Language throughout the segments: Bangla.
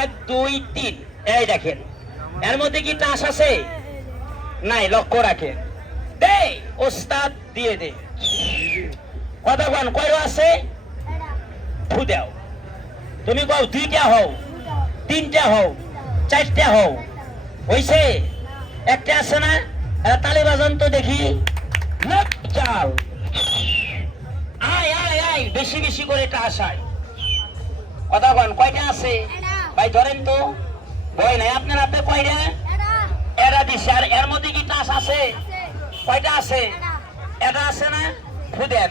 1 2 3 এই দেখেন এর মধ্যে কি টাস আছে নাই লক্ষ্য রাখেন দে ওস্তাদ দিয়ে দে কতক্ষণ কয়রো আছে ফু দাও তুমি কও 2টা হও 3টা হও 4টা হও হইছে একটা আছে না তালি বাজান তো দেখি চাল আয় আয় আয় বেশি বেশি করে টাস আয় কতক্ষণ কয়টা আছে ভাই ধরেন তো ভয় নাই আপনার হাতে কয়টা এরা দিছে আর এর মধ্যে কি টাস আছে কয়টা আছে এটা আছে না ফুদেন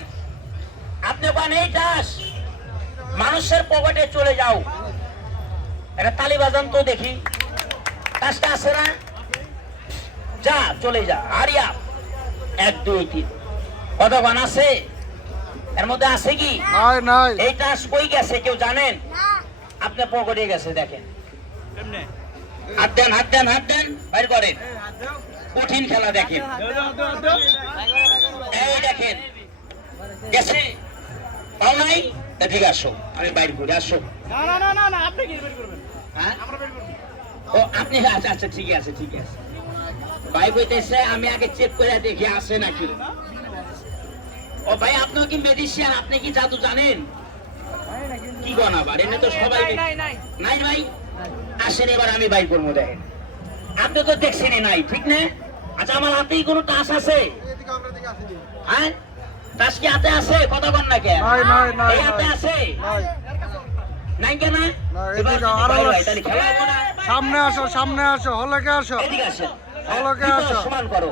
আপনি কোন এই টাস মানুষের পকেটে চলে যাও এটা তালি বাজান তো দেখি টাসটা আছে না যা চলে যা আরিয়া 1 2 3 কতক্ষণ আছে এর মধ্যে আছে কি নাই এই টাস কই গেছে কেউ জানেন আপনার পকেটে গেছে দেখেন হাত দেন হাত দেন হাত দেন বাইর করেন কঠিন খেলা দেখেন এই দেখেন গেছে পাও নাই ঠিক আসো আমি বাইর করে আসো ও আপনি আচ্ছা আচ্ছা ঠিক আছে ঠিক আছে ভাই বলতেছে আমি আগে চেক করে দেখি আসে নাকি ও ভাই আপনার কি মেডিসিন আপনি কি জাদু জানেন কি কোন আবার এনে তো সবাই নাই ভাই আসেন এবার আমি বাইর করবো দেখেন আপনি তো দেখছেনই নাই ঠিক না আচ্ছা আমার হাতেই কোনো টাস আছে হ্যাঁ টাস কি হাতে আছে কতক্ষণ না কেন এই হাতে আছে নাই কেন সামনে আসো হলকে আসো এদিকে আসেন হলকে আসো সমান করো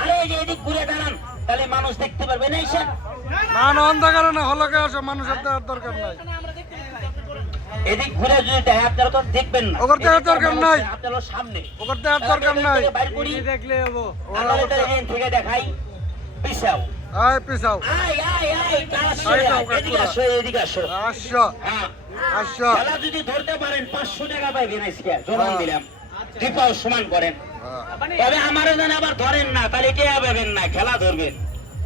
আরে এই যে এদিক ঘুরে দাঁড়ান তাহলে মানুষ দেখতে পারবে না এসে না অন্ধকারে না হলকে আসো মানুষের দেওয়ার দরকার নাই এদিক ঘুরে যদি দেয় আপনারা তো দেখবেন না ওর দেওয়ার দরকার নাই আপনারা সামনে ওর দেওয়ার দরকার নাই দেখলে হবো আপনাদের থেকে দেখাই পিছাও আয় পিছাও আয় আয় আয় এদিকে আসো এদিকে আসো আসো হ্যাঁ আসো খেলা যদি ধরতে পারেন 500 টাকা পাইবেন আজকে জবান দিলাম টিপাও সমান করেন তবে আমারও যেন আবার ধরেন না তাহলে কে পাবেন না খেলা ধরবেন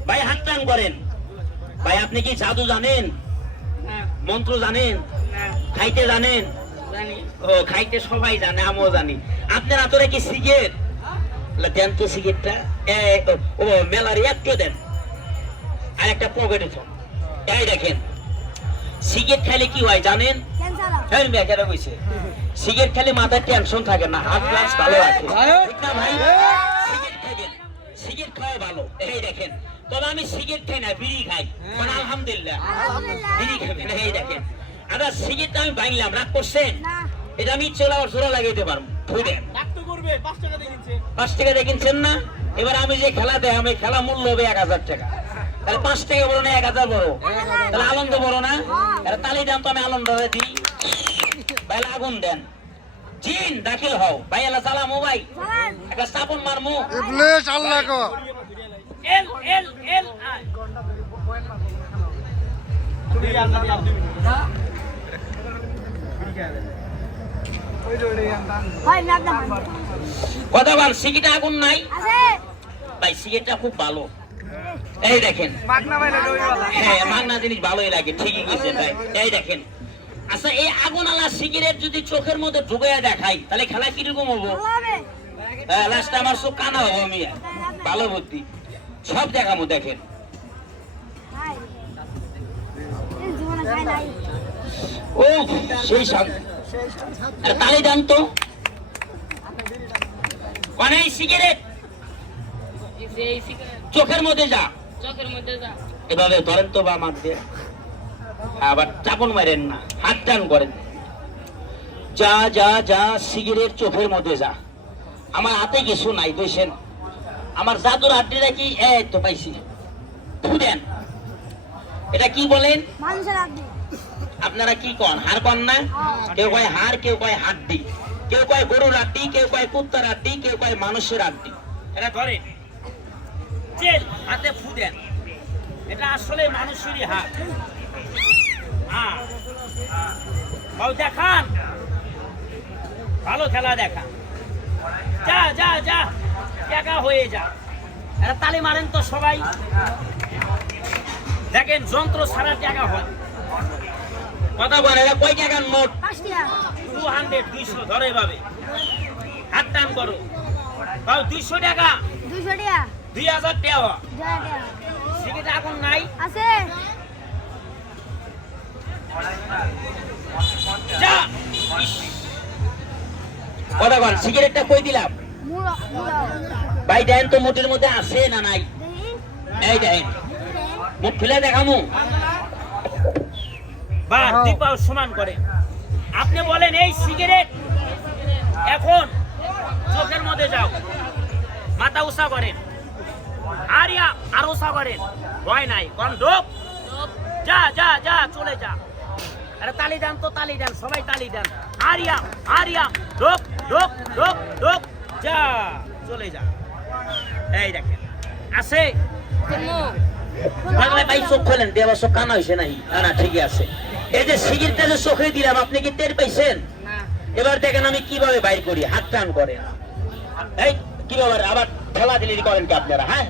ভাই হাত টান করেন ভাই আপনি কি জাদু জানেন মন্ত্র জানেন খাইতে জানেন ও খাইতে সবাই জানে আমিও জানি আপনার হাতরে কি সিগারেট দেন তো সিগারেটটা ও মেলার একটু দেন আর একটা পকেটে থাক এই দেখেন সিগারেট খাইলে কি হয় জানেন মেয়েরা কইছে সিগারেট খেলে মাথায় টেনশন থাকে না হাত গ্লাস ভালো আছে ঠিক না ভাই সিগারেট খাবেন সিগারেট খাওয়া ভালো এই দেখেন তবে আমি সিগারেট খাই না বিড়ি খাই মানে আলহামদুলিল্লাহ বিড়ি খাবেন এই দেখেন আচ্ছা সিগারেটটা আমি ভাঙলাম রাগ করছেন এটা আমি চোলা জোড়া লাগাইতে পারবো বুঝলেন 5 টাকা দিয়ে কিনছেন না এবার আমি যে খেলা দেয় আমি খেলা মূল্য হবে 1000 টাকা তাহলে 5 টাকা বড় না 1000 বড় তাহলে আনন্দ বড় না এটা তালি দাম তো আমি আনন্দ দিই ভাই আগুন দেন জিন দাখিল হও ভাই আল্লাহ সালাম ও ভাই একটা স্থাপন মারমু ইবলিস আল্লাহ কো এল এল এল আই কথা বল সিগারেট আগুন নাই ভাই সিগারেটটা খুব ভালো এই দেখেন হ্যাঁ মাগনা জিনিস ভালোই লাগে ঠিকই কইছেন ভাই এই দেখেন আচ্ছা এই আগুন আলা সিগারেট যদি চোখের মধ্যে ঢুকাইয়া দেখাই তাহলে খেলা কিরকম হবো লাস্টে আমার চোখ কানা হবো মিয়া ভালো বুদ্ধি সব দেখাবো দেখেন ও সেই শান্তি তালি দাম তো মানে সিগারেট চোখের মধ্যে যা এভাবে ধরেন তো বা মাঠ দিয়ে আবার চাপন মারেন না হাত টান করেন যা যা যা সিগারেট চোখের মধ্যে যা আমার হাতে কিছু নাই বুঝছেন আমার জাদুর হাড্ডিটা কি এই তো পাইছি দেন এটা কি বলেন আপনারা কি কন হাড় কন না কেউ কয় হাড় কেউ কয় হাড্ডি কেউ কয় গরুর হাড্ডি কেউ কয় কুত্তার হাড্ডি কেউ কয় মানুষের হাড্ডি এটা ধরেন হাতে ফু দেন এটা আসলে মানুষেরই হাত দেখান ভালো খেলা দেখা যা যা যা টাকা হয়ে যা এটা তালি মারেন তো সবাই দেখেন যন্ত্র ছাড়া টাকা হয় কথা বলে এটা কয় টাকার নোট? 200 200 ধরো এভাবে হাত টান করো বাবু 200 টাকা 2000 টাকা সিগারেট এখন নাই যা ইস, কথা বল সিগারেটটা কই দিলাম ভাই দেন তো মুঠের মধ্যে আছে না নাই? এই দেন মুখ খুলে দেখামু। বা দীপাও সমান করে আপনি বলেন এই সিগারেট এখন চোখের মধ্যে যাও মাথা উঁচা করেন আর উঁচা করেন ভয় নাই কোন ঢোক যা যা যা চলে যা আরে তালি দেন তো তালি দেন সবাই তালি দেন আরিয়াম ঢোক ঢোক ঢোক ঢোক যা চলে যা এই দেখেন আছে ভাই ভাই চোখ খোলেন দেওয়া চোখ কানা হয়েছে নাই? না ঠিকই আছে। এই যে সিগারেটটা যে চোখে দিলাম আপনি কি টের পাইছেন? এবার দেখেন আমি কিভাবে বাইর করি, হাত টান করে এই কিভাবে আবার ঠেলা দিলি করেন কি আপনারা? হ্যাঁ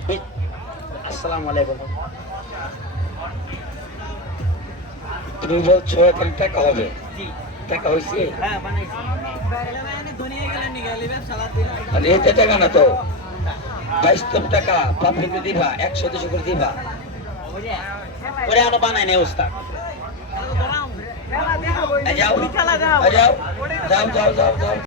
আসসালামু আলাইকুম। তুমি বলছো এখানে টাকা হবে, জি টাকা হয়েছে? হ্যাঁ বানাইছি মানে এতে টাকা না তো 22 টাকা পাবলিকে দিবা 100-200 করে দিবা। করে আনো বানায় নেই ওস্তাদ। যাও যাও যাও যাও যাও